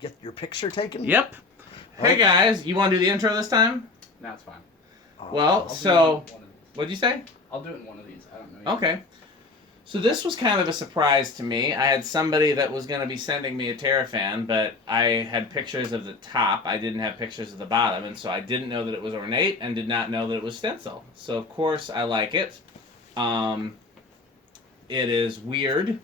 get your picture taken? Yep. Hey guys, you want to do the intro this time? No, it's fine. Well, so what'd you say? I'll do it in one of these. I don't know. Okay. So this was kind of a surprise to me. I had somebody that was going to be sending me a TerraFan, but I had pictures of the top. I didn't have pictures of the bottom, and so I didn't know that it was ornate and did not know that it was stencil. So of course I like it. It is weird.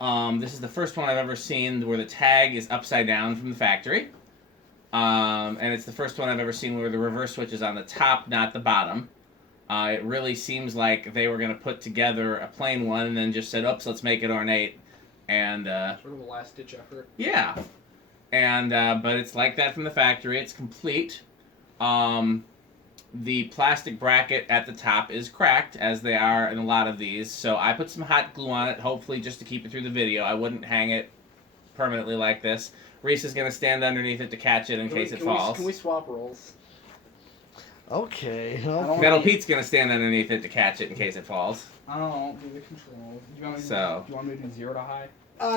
This is the first one I've ever seen where the tag is upside down from the factory. And it's the first one I've ever seen where the reverse switch is on the top, not the bottom. It really seems like they were going to put together a plain one and then just said, oops, let's make it ornate. And sort of a last-ditch effort. Yeah. And but it's like that from the factory. It's complete. The plastic bracket at the top is cracked, as they are in a lot of these. So I put some hot glue on it, hopefully just to keep it through the video. I wouldn't hang it permanently like this. Reese is going to stand underneath it to catch it in case it falls. Can we swap roles? Okay. Metal Pete's going to stand underneath it to catch it in case it falls. I don't do the controls. Do you want me to do 0 to high?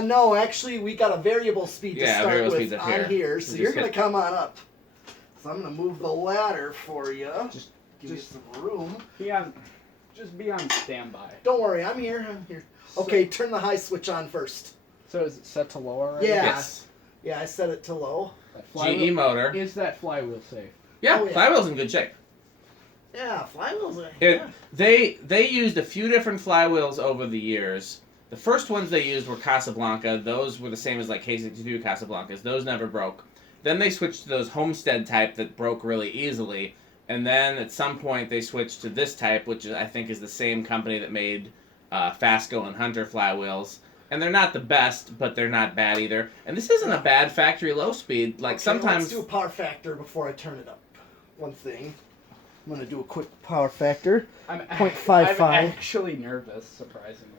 No, actually, we got a variable speed to start with on here, so you're going to come on up. So I'm going to move the ladder for you. Just give you some room. Just be on standby. Don't worry, I'm here. Okay, turn the high switch on first. So is it set to lower? Right? Yeah. Yes. Yeah, I set it to low. GE motor. Is that flywheel safe? Yeah, Oh, yeah. flywheel's in good shape. Yeah, flywheels are... They used a few different flywheels over the years. The first ones they used were Casablanca. Those were the same as like K62 Casablancas. Those never broke. Then they switched to those Homestead type that broke really easily. And then at some point they switched to this type, which I think is the same company that made Fasco and Hunter flywheels. And they're not the best, but they're not bad either. And this isn't a bad factory low speed. Like sometimes. Let's do a power factor before I turn it up. One thing. I'm going to do a quick power factor. 0.55. I'm actually nervous, surprisingly.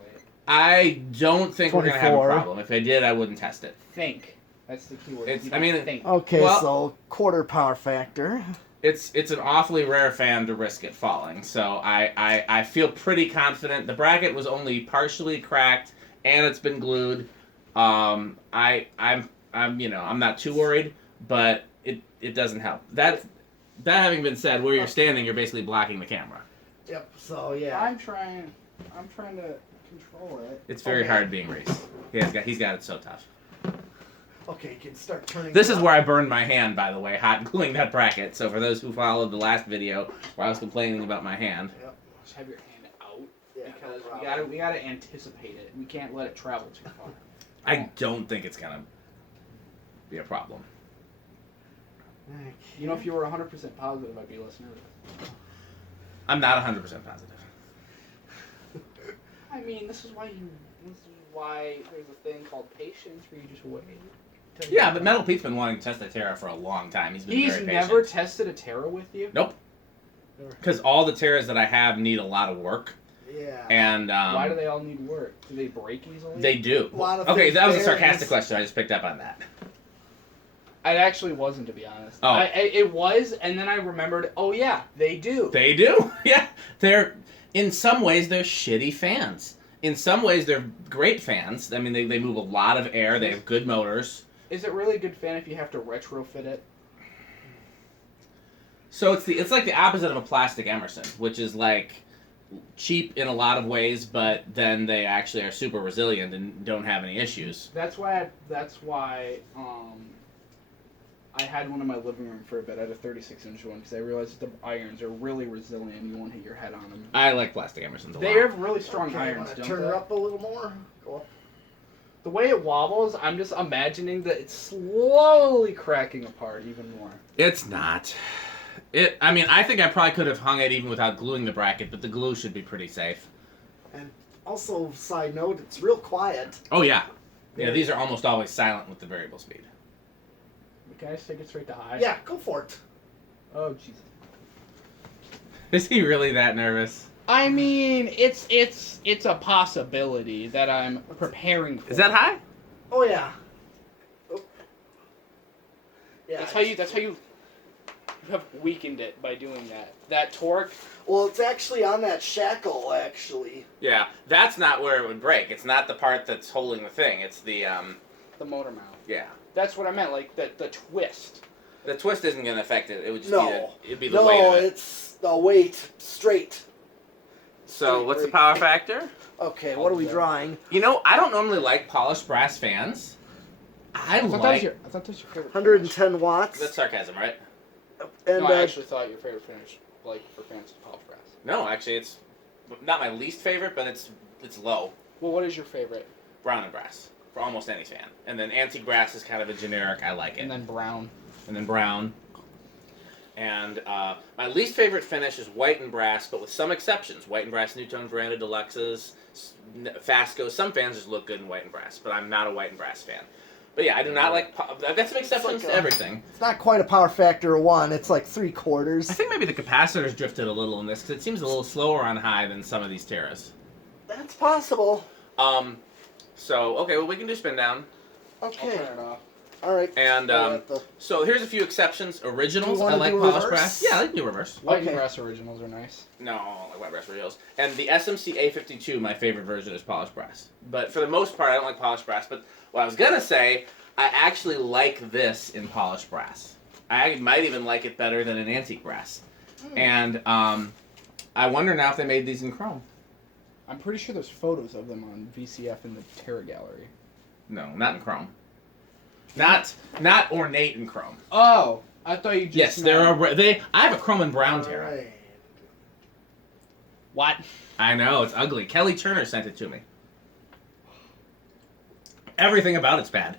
I don't think 24. we're going to have a problem. If I did, I wouldn't test it. Think. That's the key word. Think. Okay, well, so quarter power factor. It's an awfully rare fan to risk it falling. So I feel pretty confident. The bracket was only partially cracked, and it's been glued. I'm not too worried, but it doesn't help. That having been said, where you're standing, you're basically blocking the camera. Yep. So yeah. I'm trying to control it. It's very hard being Reese. He's got it so tough. Okay, you can start turning. This is where I burned my hand, by the way, hot gluing that bracket. So for those who followed the last video where I was complaining about my hand. Yep. Just have your hand out because no we gotta anticipate it. We can't let it travel too far. I don't think it's gonna be a problem. Okay. You know, if you were 100% positive, I'd be less nervous. I'm not 100% positive. I mean, this is why there's a thing called patience, where you just wait. Yeah, but Metal Pete's been wanting to test a Terra for a long time. He's been very patient. Never tested a Terra with you? Nope. Because all the Terras that I have need a lot of work. Yeah. And why do they all need work? Do they break easily? They do. Okay, that was a sarcastic question. I just picked up on that. It actually wasn't, to be honest. Oh. It was, and then I remembered, oh yeah, they do. They do. Yeah. In some ways, they're shitty fans. In some ways, they're great fans. I mean, they move a lot of air. They have good motors. Is it really a good fan if you have to retrofit it? So it's like the opposite of a plastic Emerson, which is like cheap in a lot of ways, but then they actually are super resilient and don't have any issues. That's why I had one in my living room for a bit. I had a 36-inch one because I realized that the irons are really resilient and you won't hit your head on them. I like plastic Emersons a lot. They have really strong irons, don't they? Turn her up a little more. Go up. The way it wobbles, I'm just imagining that it's slowly cracking apart even more. It's not. I think I probably could have hung it even without gluing the bracket, but the glue should be pretty safe. And also, side note, it's real quiet. Oh, yeah. Yeah, these are almost always silent with the variable speed. Can I just take it straight to high? Yeah, go for it. Oh, Jesus. Is he really that nervous? I mean, it's a possibility that I'm preparing for. Is that high? Oh, yeah. Oh. Yeah. That's how you have weakened it by doing that. That torque. Well, it's actually on that shackle, actually. Yeah, that's not where it would break. It's not the part that's holding the thing. It's the motor mount. Yeah. That's what I meant, like the twist. The twist isn't going to affect it. It would just it'd be the no, weight of it. it's the weight straight. So what's the power factor? Okay, what are we drawing? You know, I don't normally like polished brass fans. I thought that was your favorite. 110 watts. That's sarcasm, right? And no, I actually thought your favorite finish, like for fans, was polished brass. No, actually, it's not my least favorite, but it's low. Well, what is your favorite? Brown and brass for almost any fan, and then antique brass is kind of a generic. I like it. And then brown. And then brown. And my least favorite finish is white and brass, but with some exceptions. White and brass Newtone Veranda Deluxes, Fascos. Some fans just look good in white and brass, but I'm not a white and brass fan. But yeah, I do not like... I've got some exceptions to everything. It's not quite a power factor of 1. It's like 3/4. I think maybe the capacitors drifted a little in this, because it seems a little slower on high than some of these Terras. That's possible. So, okay, well, we can do spin down. Okay. I'll turn it off. All right. And so here's a few exceptions. Originals, I like do polished reverse? brass. Yeah, I can do reverse. White and brass originals are nice. No, I don't like white brass originals. And the SMC A52, my favorite version, is polished brass. But for the most part, I don't like polished brass. But what I was going to say, I actually like this in polished brass. I might even like it better than an antique brass. And I wonder now if they made these in chrome. I'm pretty sure there's photos of them on VCF in the Terra Gallery. No, not in chrome. Not ornate in chrome. Oh, I thought you just... Yes, there are. I have a chrome and brown Terra. Right. What? I know, it's ugly. Kelly Turner sent it to me. Everything about it's bad.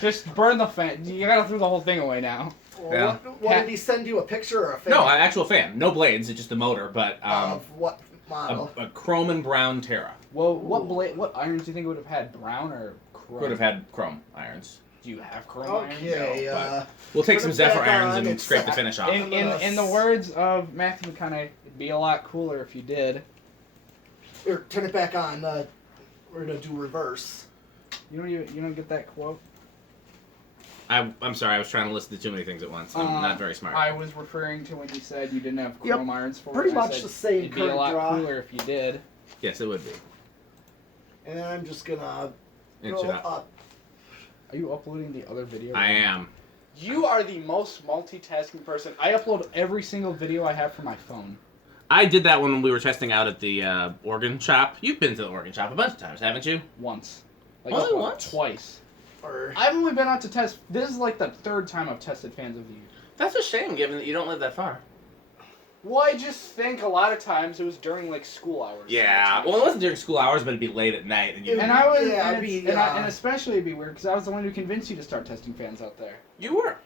Just burn the fan. You gotta throw the whole thing away now. Well, Yeah. what did he send you, a picture or a fan? No, an actual fan. No blades, it's just a motor, but of what model? a chrome and brown Terra. Well, what irons do you think it would have had? Brown or chrome? Would have had chrome irons. Do you have chrome irons? Okay, No, we'll take some put it Zephyr back irons on, and it's scrape the set. finish off. In the words of Matthew McConaughey, it'd be a lot cooler if you did. Here, turn it back on. We're gonna do reverse. You don't get that quote? I'm sorry, I was trying to listen to too many things at once. I'm not very smart. I was referring to when you said you didn't have chrome irons for Pretty it. I much said the same it'd be a current lot draw. cooler if you did. Yes, it would be. And I'm just gonna Inch go it up. up. Are you uploading the other video? I am. You are the most multitasking person. I upload every single video I have from my phone. I did that when we were testing out at the organ shop. You've been to the organ shop a bunch of times, haven't you? Once. Only once? Twice. Or I've only been out to test. This is like the third time I've tested Fans of the Year. That's a shame, given that you don't live that far. Well, I just think a lot of times it was during like school hours. Yeah, well, it wasn't during school hours, but it'd be late at night. And And I was, Yeah, and, it'd it's- be, and especially it'd be weird because I was the one who convinced you to start testing fans out there. You were.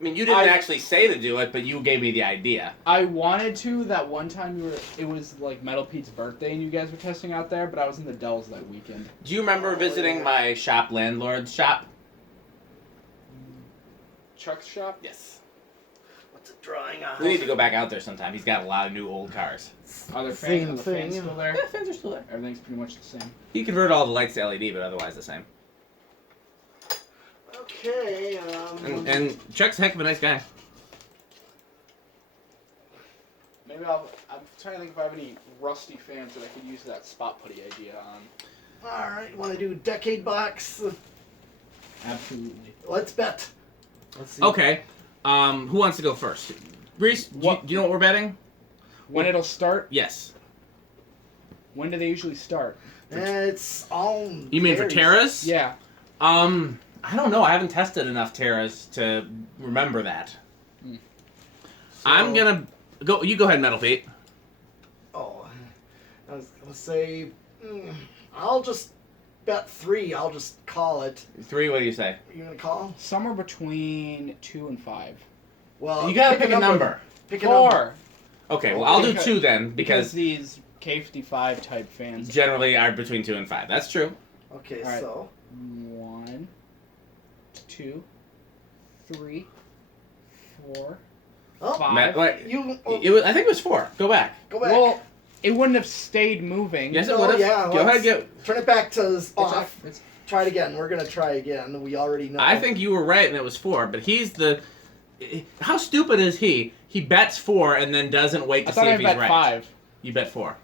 I mean, you didn't actually say to do it, but you gave me the idea. I wanted to that one time it was like Metal Pete's birthday and you guys were testing out there, but I was in the Dells that weekend. Do you remember visiting my shop landlord's shop? Chuck's shop? Yes. what's it drawing on? We need to go back out there sometime. He's got a lot of new old cars. Are there Same fans? thing. Still there? Yeah, fans are still there. Everything's pretty much the same. He converted all the lights to LED, but otherwise the same. Okay. And Chuck's a heck of a nice guy. Maybe I'm trying to think if I have any rusty fans that I could use that spot putty idea on. All right. Want to do decade box? Absolutely. Let's bet. Let's see. Okay. Who wants to go first? Reese, do you know what we're betting? When it'll start? Yes. When do they usually start? It's all. You mean for varies. Terras? Yeah. I don't know. I haven't tested enough Terras to remember that. So- I'm gonna go. You go ahead, Metal Pete. Oh, I was gonna say. I'll just bet 3. I'll just call it. 3. What do you say? You gonna call? Somewhere between 2 and 5. Well, You gotta pick a number. Pick a number. 4. Okay. Well, I'll do Because- 2 then Because because these K55 type fans. generally are between 2 and 5. That's true. Okay, All right. so 1, 2, 3, 4, oh, 5. Wait, you I think it was 4. Go back. go back. Well, it wouldn't have stayed moving. Yes, it No, would have. yeah, Go let's- ahead. Go. Turn it back to It's off. it's- Try it again. We're gonna try again. We already know. I think you were right, and it was 4. But he's the. How stupid is he? He bets 4 and then doesn't wait I to thought see I if he's bet right. 5. You bet 4.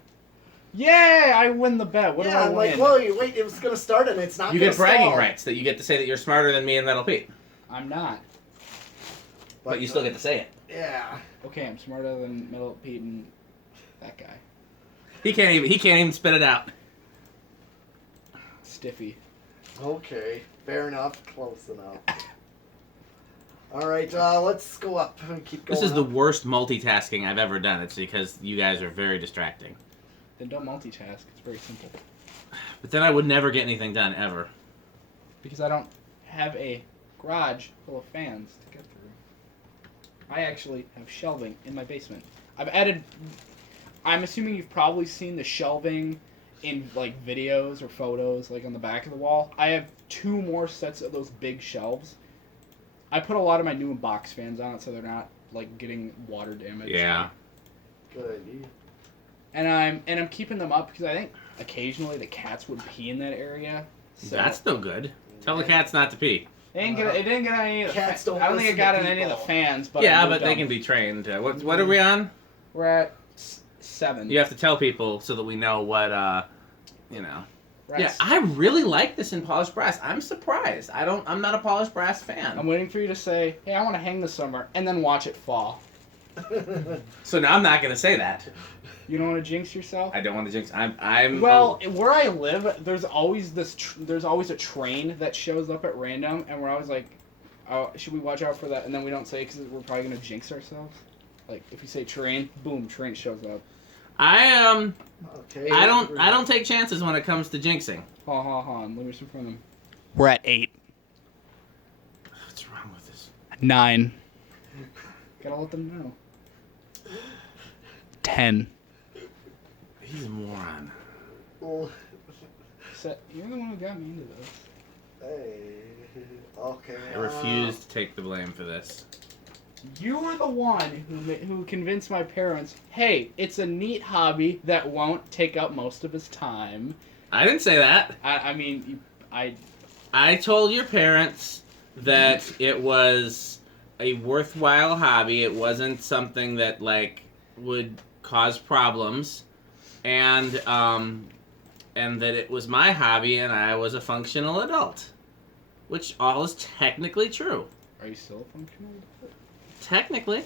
Yay! I win the bet. What do I I'm win? like, whoa, wait, it was gonna start and it's not. You gonna get bragging stall. rights that you get to say that you're smarter than me and Metal Pete. I'm not. But you still get to say it. Yeah. Okay, I'm smarter than Metal Pete and that guy. He can't even spit it out. Stiffy. Okay, fair enough. Close enough. All right, let's go up and keep going. This is the up. worst multitasking I've ever done. It's because you guys are very distracting. Then don't multitask. It's very simple. But then I would never get anything done, ever. Because I don't have a garage full of fans to get through. I actually have shelving in my basement. I've added... I'm assuming you've probably seen the shelving in, like, videos or photos, like, on the back of the wall. I have 2 more sets of those big shelves. I put a lot of my new box fans on it so they're not, like, getting water damage. Yeah. Good idea. And I'm keeping them up because I think occasionally the cats would pee in that area. So That's no good. Tell the cats not to pee. It didn't get on any of the Cats I don't think it listen got to on any of the people. fans. But Yeah, I but moved they them. can be trained. What are we on? We're at 7. You have to tell people so that we know what, you know. We're at Yeah, I really like this in polished brass. I'm surprised. I'm not a polished brass fan. I'm waiting for you to say, "Hey, I want to hang this somewhere," and then watch it fall. So now I'm not gonna say that. You don't want to jinx yourself. I don't want to jinx. I'm. Well, where I live, there's always there's always a train that shows up at random, and we're always like, "Oh, should we watch out for that?" And then we don't say because we're probably gonna jinx ourselves. Like if you say train, boom, train shows up. Okay. I don't take chances when it comes to jinxing. Let me just in front of them. We're at 8. What's wrong with this? 9. Gotta let them know. 10. He's a moron. Oh, So, you're the one who got me into this. hey. Okay. I refuse to take the blame for this. You were the one who convinced my parents, hey, it's a neat hobby that won't take up most of his time. I didn't say that. I told your parents that it was a worthwhile hobby. It wasn't something that, like, would cause problems. And that it was my hobby and I was a functional adult. Which all is technically true. Are you still a functional adult? Technically.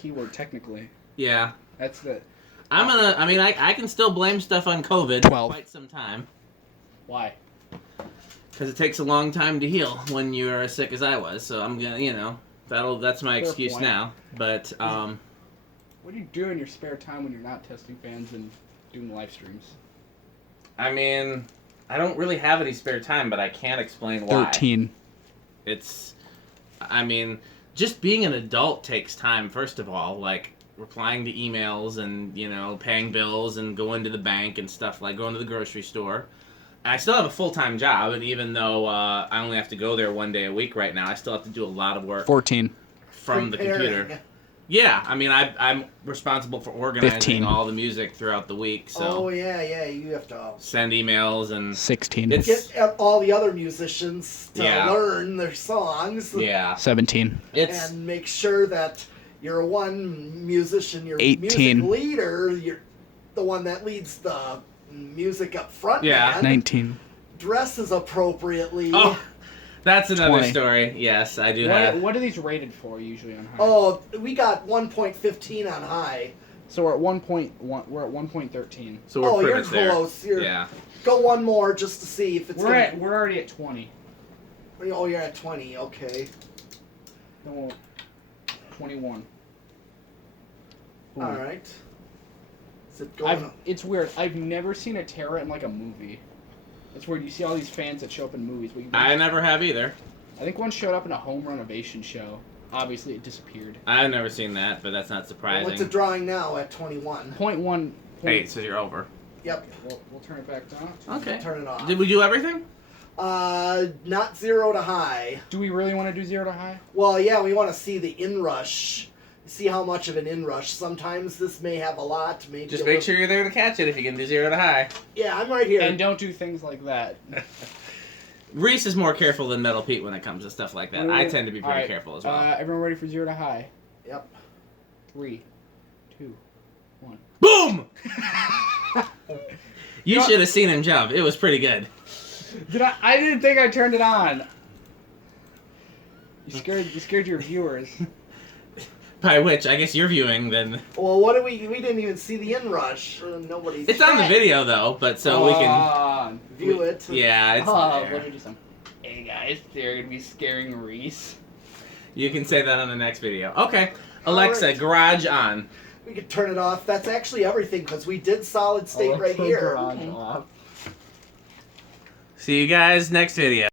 Keyword technically. Yeah. That's the... I can still blame stuff on COVID 12. quite some time. Why? Because it takes a long time to heal when you're as sick as I was. So I'm gonna, that's my Fair excuse point. now. But, What do you do in your spare time when you're not testing fans and doing live streams? I mean, I don't really have any spare time, but I can't explain why. 13. Just being an adult takes time, first of all. Like, replying to emails and, paying bills and going to the bank and stuff, like going to the grocery store. I still have a full-time job, and even though I only have to go there 1 day a week right now, I still have to do a lot of work 14. from the computer. Yeah, I'm responsible for organizing 15. all the music throughout the week, so... Oh, yeah, you have to... Send emails and... 16. It's... Get all the other musicians to Yeah. learn their songs. Yeah. 17. And make sure that you're one musician, your 18. music leader, you're the one that leads the music up front. Yeah. Man, 19. dresses appropriately. Oh, that's another 20. story. Yes, I do have... What are these rated for usually on high? Oh, we got 1.15 on high. So we're at 1.1. We're at 1.13. So we're pretty you're much there. close. Yeah. Go one more just to see if it's. We're already at 20. Oh, you're at 20. Okay. No, 21. Ooh. All right. Is it going? It's weird. I've never seen a Terra in like a movie. It's weird. You see all these fans that show up in movies. I never have either. I think one showed up in a home renovation show. Obviously, it disappeared. I've never seen that, but that's not surprising. What's it drawing now at 21? 0.1. Hey, so you're over. Yep. We'll turn it back down. Okay. Turn it off. Did we do everything? Not 0 to high. Do we really want to do 0 to high? Well, yeah, we want to see the inrush. See how much of an inrush. Sometimes this may have a lot. Maybe Just make sure you're there to catch it if you can do 0 to high. Yeah, I'm right here. And don't do things like that. Reese is more careful than Metal Pete when it comes to stuff like that. I tend to be pretty careful as well. Everyone ready for 0 to high? Yep. 3, 2, 1. Boom! You should have seen him jump. It was pretty good. I didn't think I turned it on. You scared your viewers. By which, I guess you're viewing then. Well, what did we didn't even see the inrush. Nobody's. It's on the video though, but so we can view it. Yeah, it's there. Let me do some. Hey guys, they're gonna be scaring Reese. You can say that on the next video. Okay, Alexa, Right. garage on. We could turn it off. That's actually everything because we did solid state right here. Garage off. See you guys next video.